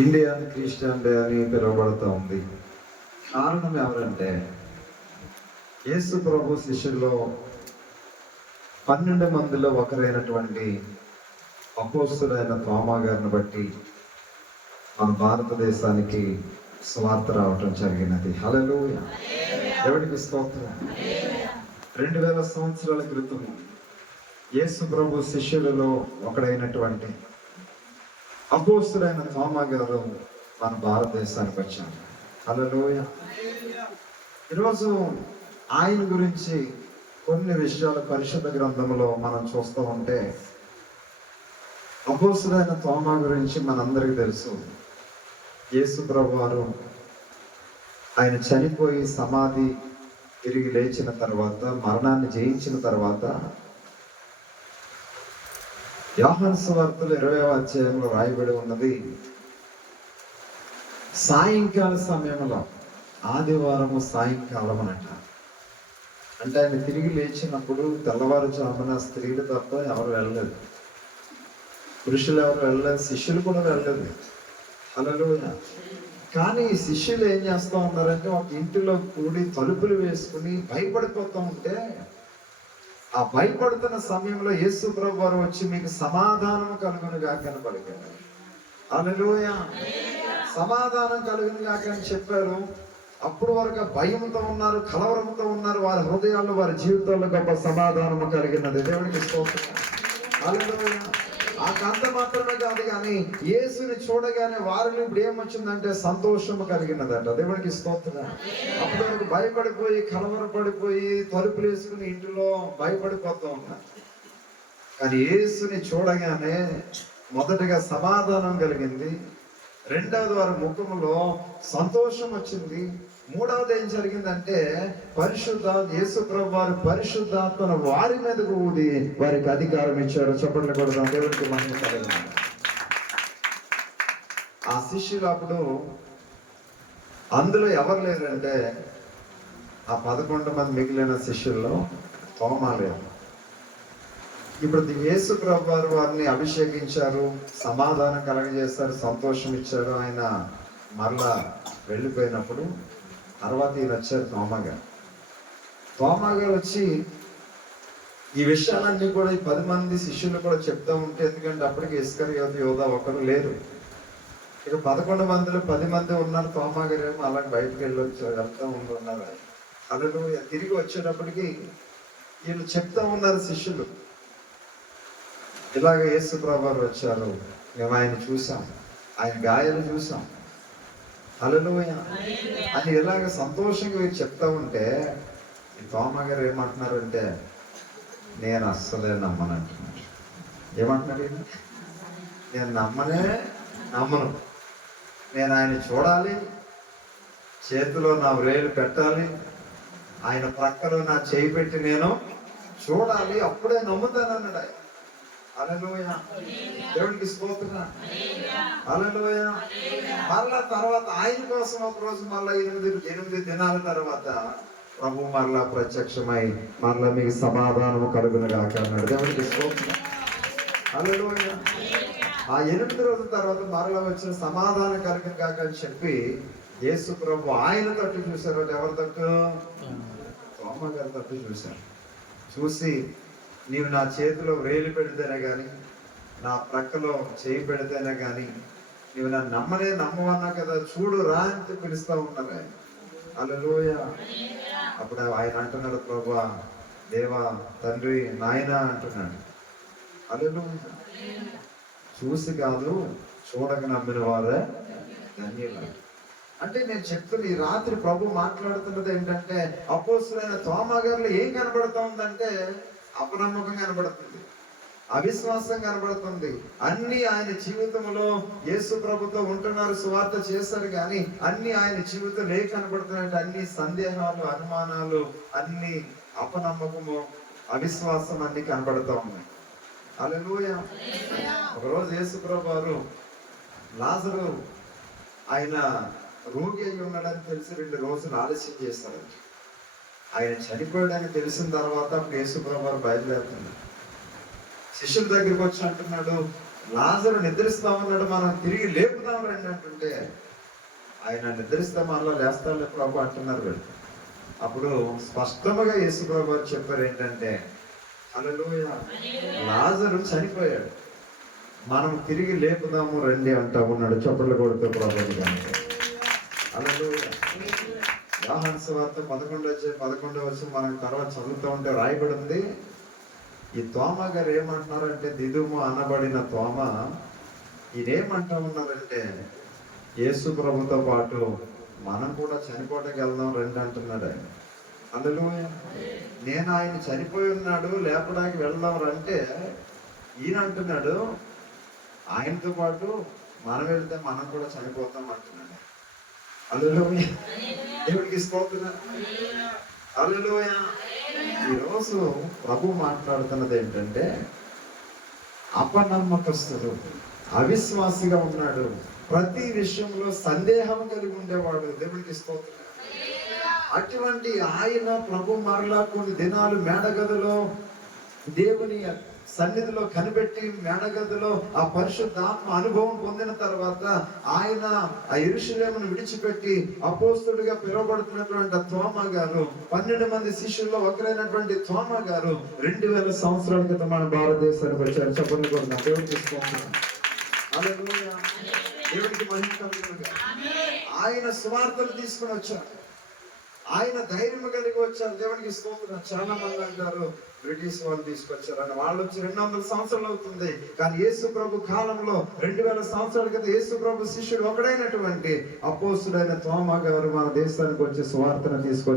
Indian Christian day అని పిలువబడుతూ ఉంది. కారణం ఎవరంటే యేసు ప్రభు శిష్యుల్లో 12 మందిలో ఒకరైనటువంటి అపోస్తలుడైన తోమా గారిని బట్టి మన భారతదేశానికి స్వార్థ రావటం జరిగినది. హల్లెలూయా, దేవునికి స్తోత్రం. 2000 సంవత్సరాల క్రితం యేసు ప్రభు శిష్యులలో ఒకడైనటువంటి అపోస్తలుడైన తోమా గారు మన భారతదేశానికి వచ్చారు. హల్లెలూయా. ఈరోజు ఆయన గురించి కొన్ని విషయాలు పరిశుద్ధ గ్రంథంలో మనం చూస్తూ ఉంటే, అపోస్తలుడైన తోమా గురించి మనందరికీ తెలుసు. యేసు ప్రభు వారు ఆయన చనిపోయి సమాధి తిరిగి లేచిన తర్వాత, మరణాన్ని జయించిన తర్వాత, యోహాను సువార్తలో 20వ అధ్యాయంలో రాయబడి ఉన్నది, సాయంకాల సమయంలో, ఆదివారము సాయంకాలం అనట. అంటే ఆయన తిరిగి లేచినప్పుడు తెల్లవారుజామున స్త్రీలు తప్ప ఎవరు వెళ్ళలేదు, పురుషులు ఎవరు వెళ్ళలేదు, శిష్యులు కూడా వెళ్ళలేదు. హల్లెలూయా. కానీ ఈ శిష్యులు ఏం చేస్తూ ఉన్నారంటే, ఒక ఇంటిలో కూడి తలుపులు వేసుకుని భయపడిపోతూ ఉంటే, ఆ భయపడుతున్న సమయంలో యేసు ప్రభు వారు వచ్చి మీకు సమాధానం కలుగునుగా కనపలికారు. హల్లెలూయా. సమాధానం కలుగునుగా అని చెప్పారు. అప్పుడు వరకు భయంతో ఉన్నారు, కలవరంతో ఉన్నారు. వారి హృదయాల్లో, వారి జీవితాల్లో గొప్ప సమాధానం కలిగినది. దేవునికి స్తోత్రం. హల్లెలూయా. ఆ కంత మాత్రమే కాదు, కానీ యేసుని చూడగానే వారిలో ఇప్పుడు ఏమొచ్చిందంటే సంతోషము కలిగినదంట. దేవునికి స్తోత్రం. అప్పుడు వరకు భయపడిపోయి, కలవరపడిపోయి, తలుపులు వేసుకుని ఇంటిలో భయపడిపోతూ ఉన్నారు. కానీ యేసుని చూడగానే మొదటగా సమాధానం కలిగింది, రెండవది వారి ముఖంలో సంతోషం వచ్చింది, మూడవది ఏం జరిగిందంటే యేసు ప్రభు వారు పరిశుద్ధాత్మను వారి మీదకు ఊది వారికి అధికారం ఇచ్చారు. చెప్పండి కొడదాం, దేవుడికి మహిమ కలుగును. ఆ శిష్యులు అప్పుడు అందులో ఎవరు లేరంటే, ఆ 11 మంది మిగిలిన శిష్యుల్లో తోమా లేరు. ఇప్పుడు యేసు ప్రభు వారు వారిని అభిషేకించారు, సమాధానం కలగజేస్తారు, సంతోషం ఇచ్చారు. ఆయన మరలా వెళ్ళిపోయినప్పుడు తర్వాత ఈయన వచ్చారు, తోమా గారు వచ్చి ఈ విషయాలన్నీ కూడా ఈ 10 మంది శిష్యులు కూడా చెప్తా ఉంటే, ఎందుకంటే అప్పటికి ఇస్కరియోతు యోధా ఒకరు లేరు. ఇక 11 మందిలో 10 మంది ఉన్నారు. తోమా గారు ఏమో అలాగే బయటకు వెళ్తూ ఉంటున్నారు. హల్లెలూయా. తిరిగి వచ్చేటప్పటికి వీళ్ళు చెప్తా ఉన్నారు శిష్యులు, ఇలాగ యేసు ప్రభు వారు వచ్చారు, మేము ఆయన చూసాం, ఆయన గాయాలు చూసాం, హల్లెలూయా అని ఇలాగ సంతోషంగా వీరు చెప్తా ఉంటే, ఈ తోమా గారు ఏమంటున్నారంటే, నేను అస్సలే నమ్మను అంటున్నారు. ఏమంటున్నాడు? నేను నమ్మను, నేను ఆయన చూడాలి, చేతిలో నా వ్రేలు పెట్టాలి, ఆయన ప్రక్కలో నా చేయి పెట్టి నేను చూడాలి, అప్పుడే నమ్ముతాను అన్నాడు ఆయన. హల్లెలూయా, దేవునికి స్తోత్రం. హల్లెలూయా. మరలా తర్వాత ఆయన కోసం ఒక రోజు మళ్ళా 8 దినాల తర్వాత ప్రభు మరలా ప్రత్యక్షమై మరలా మీకు సమాధానం కలుగునుగాక అన్నాడు. దేవునికి స్తోత్రం. హల్లెలూయా. ఆ 8 రోజుల తర్వాత మరలా వచ్చిన సమాధానం కలుగునుగాక అని చెప్పి యేసు ప్రభు ఆయన తట్టు చూశారు. ఎవరి తట్టు? తోమా గారి తట్టు చూశారు. చూసి, నీవు నా చేతిలో వేలు పెడితేనే కానీ, నా ప్రక్కలో చేయి పెడితేనే కానీ నీవు నన్ను నమ్మవన్నా కదా, చూడు రా అని పిలుస్తా ఉన్నారు ఆయన. హల్లెలూయా. అప్పుడు ఆయన అంటున్నాడు, ప్రభువా, దేవా, తండ్రి, నాయనా అంటున్నాడు. హల్లెలూయా. చూసి కాదు, చూడక నమ్మిన వారే ధన్యులు. అంటే నేను చెప్తున్న ఈ రాత్రి ప్రభు మాట్లాడుతున్నది ఏంటంటే, అపోస్తలుడైన తోమా గారిలో ఏం కనబడుతూ ఉందంటే, అపనమ్మకం కనబడుతుంది, అవిశ్వాసం కనబడుతుంది. అన్ని ఆయన జీవితంలో యేసు ప్రభుతో ఉంటున్నారు, సువార్త చేశారు, కానీ అన్ని ఆయన జీవితం ఏ కనబడుతున్నాయంటే అన్ని సందేహాలు, అనుమానాలు, అన్ని అపనమ్మకము, అవిశ్వాసం అన్ని కనబడుతూ ఉన్నాయి. హల్లెలూయా. ఒకరోజు యేసు ప్రభు వారు లాజరు ఆయన రోగి అయి ఉన్నాడని తెలిసి 2 రోజులు ఆలస్యం చేస్తారు. ఆయన చనిపోయాడని తెలిసిన తర్వాత యేసు ప్రభు వారు బయలుదేరుతున్నారు. శిష్యుల దగ్గరికి వచ్చి అంటున్నాడు, లాజరు నిద్రిస్తా ఉన్నాడు, మనం తిరిగి లేపుదాం రండి అంటుంటే ఆయన నిద్రిస్తే మనలో లేస్తాలే ప్రభు అంటున్నారు వీళ్ళు. అప్పుడు స్పష్టముగా యేసు ప్రభు వారు చెప్పారు ఏంటంటే, హల్లెలూయా, లాజరు చనిపోయాడు, మనం తిరిగి లేపుదాము రండి అంటా ఉన్నాడు. చప్పట్లు కొడుతూ ప్రభుని కనుక. హల్లెలూయా. యోహాను సువార్త 11 మనం తర్వాత చదువుతూ ఉంటే రాయబడింది, ఈ తోమ గారు ఏమంటున్నారంటే, దిదుము అనబడిన తోమ ఈయనేమంటా ఉన్నారంటే, యేసు ప్రభుతో పాటు మనం కూడా చనిపోవడానికి వెళ్దాం రండి అంటున్నాడు ఆయన. హల్లెలూయా. నేను ఆయన చనిపోయి ఉన్నాడు లేపడానికి వెళ్దాం అంటే ఈయన అంటున్నాడు, ఆయనతో పాటు మనం వెళ్తే మనం కూడా చనిపోతాం అంటున్నాడు. హల్లెలూయా. దేవుడికి స్తోత్రం. హల్లెలూయా. ఈరోజు ప్రభు మాట్లాడుతున్నది ఏంటంటే, అపనమ్మకస్తుడు, అవిశ్వాసిగా ఉన్నాడు, ప్రతి విషయంలో సందేహం కలిగి ఉండేవాడు. దేవుడికి స్తోత్రం. అటువంటి ఆయన ప్రభు మరలా కొన్ని దినాలు మేడగదిలో దేవుని సన్నిధిలో కనిపెట్టి మేడగదిలో ఆ పరిశుద్ధాత్మ అనుభవం పొందిన తర్వాత ఆయన ఆ యెరూషలేమును విడిచిపెట్టి అపోస్తలుడిగా పిలువబడుతున్నటువంటి తోమ గారు, 12 మంది శిష్యుల్లో ఒకరైనటువంటి తోమ గారు 2000 సంవత్సరాల క్రితం మన భారతదేశానికి వచ్చారు. చెప్పండి కూడా దేవుడు తీసుకుంటున్నాను. హల్లెలూయా. దేవుడికి మహిమ కలుగునుగాక. ఆయన సువార్తలు తీసుకుని వచ్చారు, ఆయన ధైర్యం కలిగి వచ్చారు. దేవునికి స్తోత్రం. చాలా మంది అంటారు బ్రిటిష్ వాళ్ళు తీసుకొచ్చారని, వాళ్ళు వచ్చి 200 సంవత్సరాలు అవుతుంది. కానీ యేసు ప్రభు కాలంలో 2000 సంవత్సరాల క్రితం యేసు ప్రభు శిష్యుడు ఒకడైనటువంటి అపోస్తుడైన తోమా గారు మన దేశానికి వచ్చి సువార్తను తీసుకొచ్చి